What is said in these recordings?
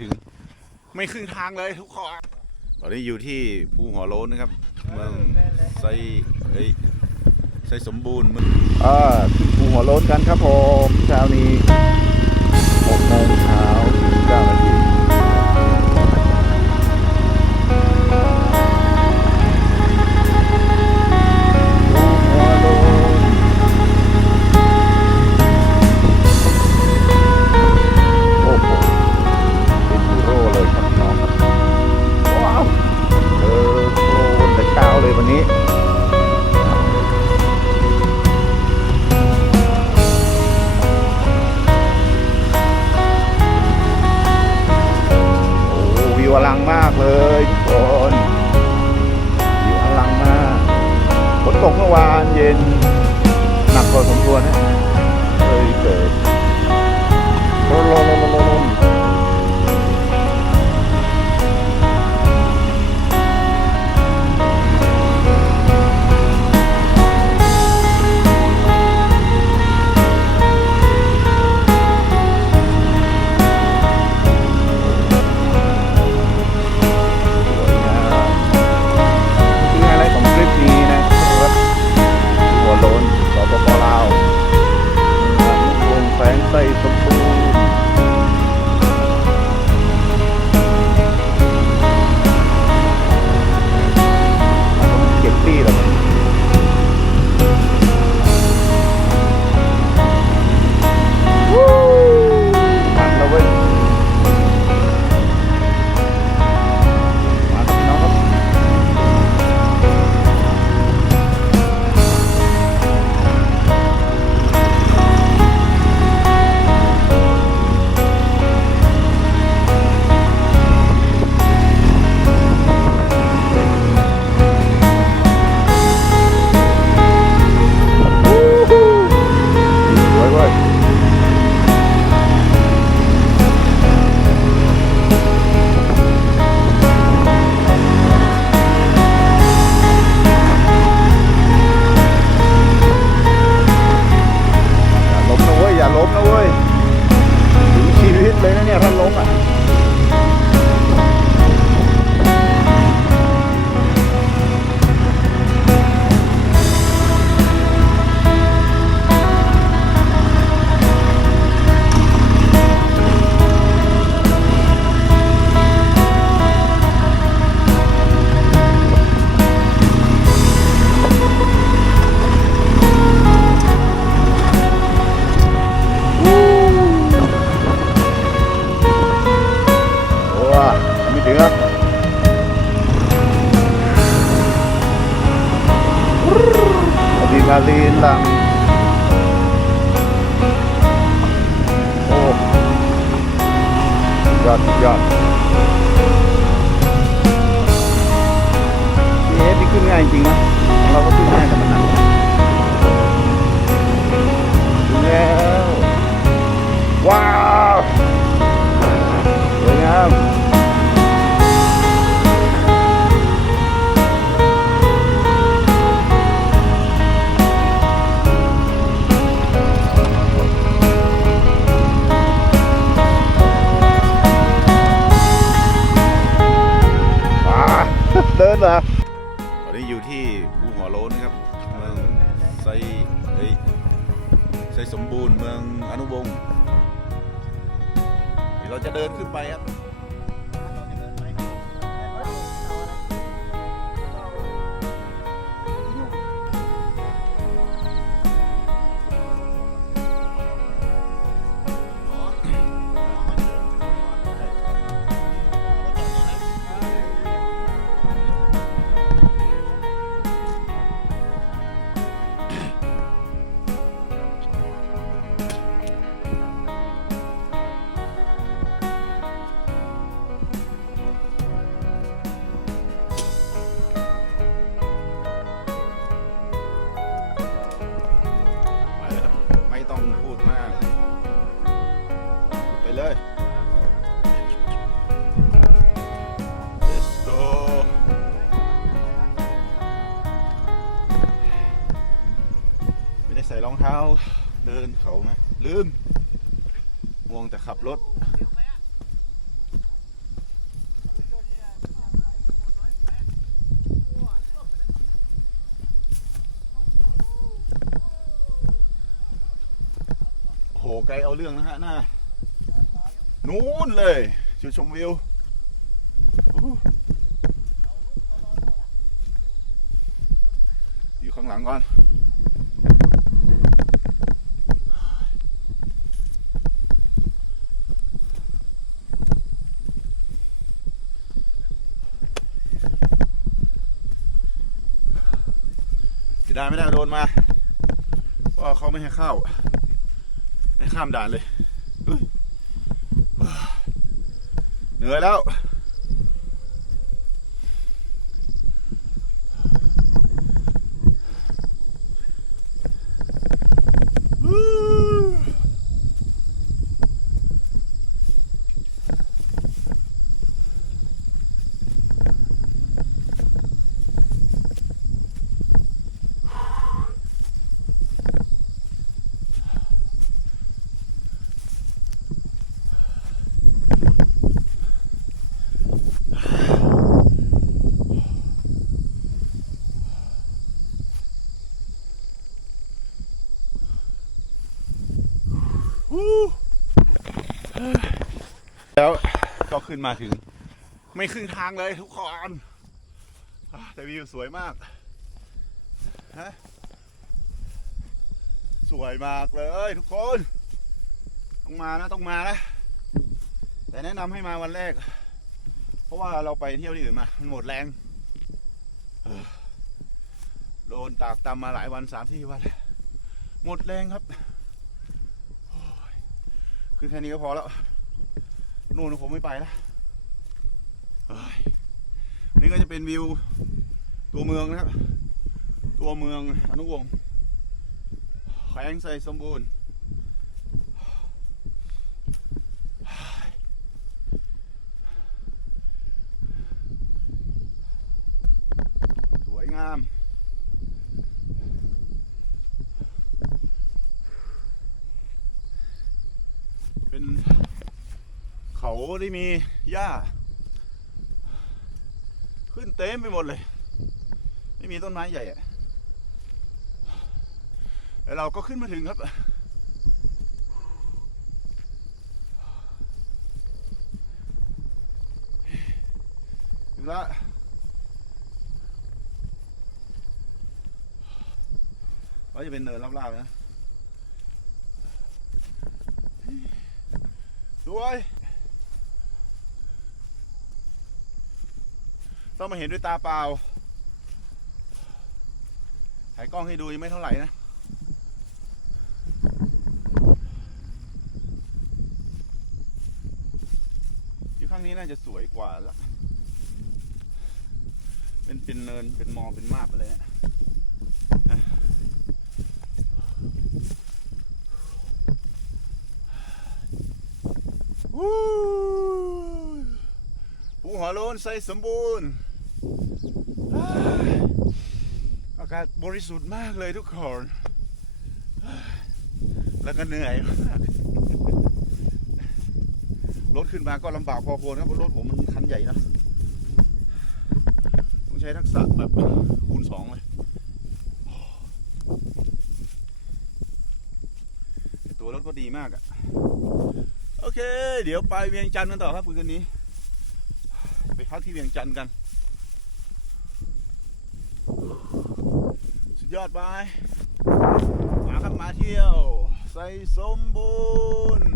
ถึงไม่ครึ่งทางเลยทุกคนตอนนี้อยู่ที่ภูหัวโล้นนะครับเมืองไซไซสมบูรณ์เมืองอ่าภูหัวโล้นกันครับผมเช้านี้หกโมงเช้าเก้านาที ตกเมื่อวานเย็นหนักพอสมควรนะเลยเกิดลมลมลมลม อดสุดยอดเอฟนี่ขึ้นง่ายจริงนะเราก็ขึ้นง่ายแต่มันหนัก bayat องเท้าเดินเขาไหมลืมม่วงแต่ขับรถ โหไกลเอาเรื่องนะฮะหน้านู้นเลยชุดชมวิวอยู่ข้างหลังก่อน ดานไม่ได้โดนมาเพราะเขาไม่ให้เข้าให้ข้ามด่านเลยเหนื่อยแล้ว แล้วก็ขึ้นมาถึง ไม่ครึ่งทางเลยทุกคนแต่วิวสวยมากฮะสวยมากเลยทุกคน ต้องมานะต้องมานะ แต่แนะนำให้มาวันแรก เพราะว่าเราไปเที่ยวที่อื่นมา มันหมดแรงโดนตากตำมมาหลายวันสามที่วันแล้วหมดแรงครับ คือแค่นี้ก็พอแล้ว นู่นผมไม่ไปแล้วเฮ้ยนี่ก็จะเป็นวิวตัวเมืองนะครับ ตัวเมืองอนุวงศ์แขวงไซสมบูรณ์สวยงาม เป็น เขาได้มีหญ้า ขึ้นเต็มไปหมดเลย ไม่มีต้นไม้ใหญ่อะแล้วเราก็ขึ้นมาถึงครับถึงแล้วก็จะเป็นเนินลาบๆนะสวย ต้องมาเห็นด้วยตาเปล่า ถ่ายกล้องให้ดูยังไม่เท่าไหร่นะที่ข้างนี้น่าจะสวยกว่าละเป็นเป็นเนิน เป็นมอ เป็นมาบอะไรเนี่ยนะวู้ภูหัวโล้นใส่สมบูรณ์อ้ายอากาศบริสุทธิ์มากเลยทุกคน แล้วก็เหนื่อยมากรถขึ้นมาก็ลำบากพอควรครับเพราะรถผมมันคันใหญ่นะต้องใช้ทักษะแบบคูณสองเลยต่ตัวรถก็ดีมากอะโอเค เดี๋ยวไปเวียงจันทร์กันต่อครับคืนนี้ ไปพักที่เวียงจันทร์กัน สุด ยอดไปมาครับมาเที่ยว ใส่สมบูรณ์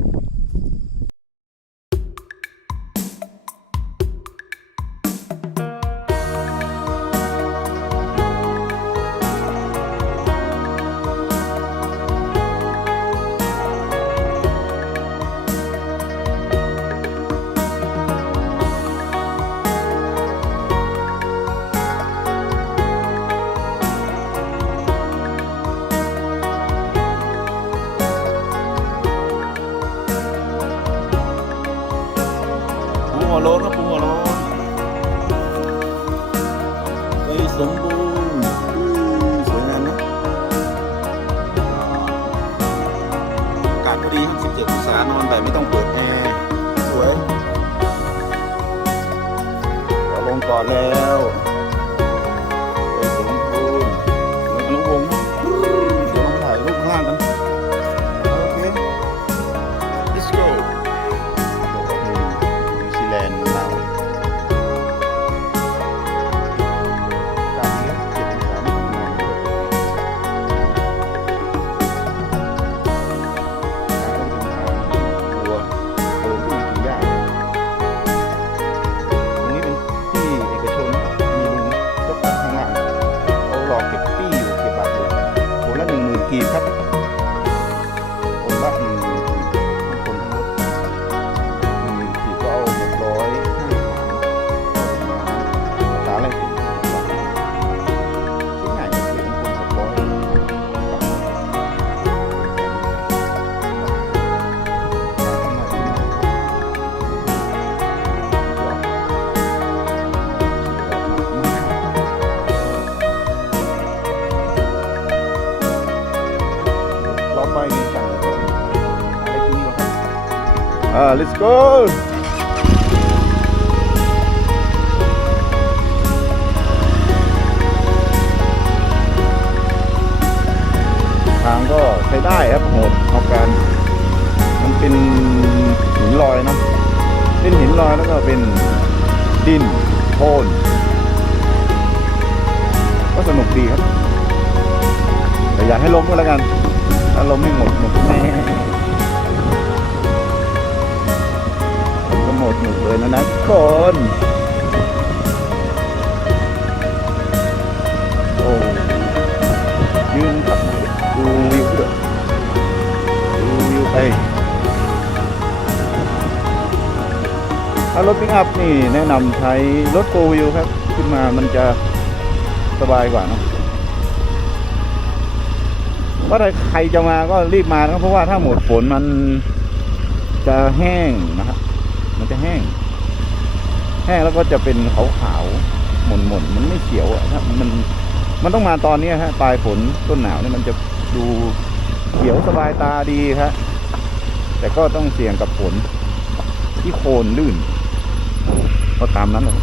หัวโล้นครับปูหัวโล้นเฮ้ยสมบูรณ์สวยงามนะอากาศก็ดีครับ17องศานอนแบบไม่ต้องเปิดแอร์สวยเราลงก่อนแล้ว let's go ทางก็ใช้ได้ครับโหดเอาการมันเป็นหินลอยนะเป็นหินลอยแล้วก็เป็นดินโคลนก็สนุกดีครับแต่อยากให้ล้มก็แล้วกันถ้าล้มไม่หมดหมดแน่ เลยนะนะทุกคนโอ้ยืนขับดูวิวด้วยดูวิวไปถ้ารถปิกอัพนี่แนะนำใช้รถโฟวิวครับ ขึ้นมามันจะสบายกว่านะว่าถ้าใครจะมาก็รีบมานะครับเพราะว่าถ้าหมดฝนมันจะแห้งนะครับ มันจะแห้ง แห้งแล้วก็จะเป็นขาวๆหม่นๆมันไม่เขียวอะถ้ามันมันต้องมาตอนนี้ฮะปลายฝนต้นหนาวเนี่ยมันจะดูเขียวสบายตาดีครับแต่ก็ต้องเสี่ยงกับฝนที่โคลนลื่น ก็ตามนั้นแหละ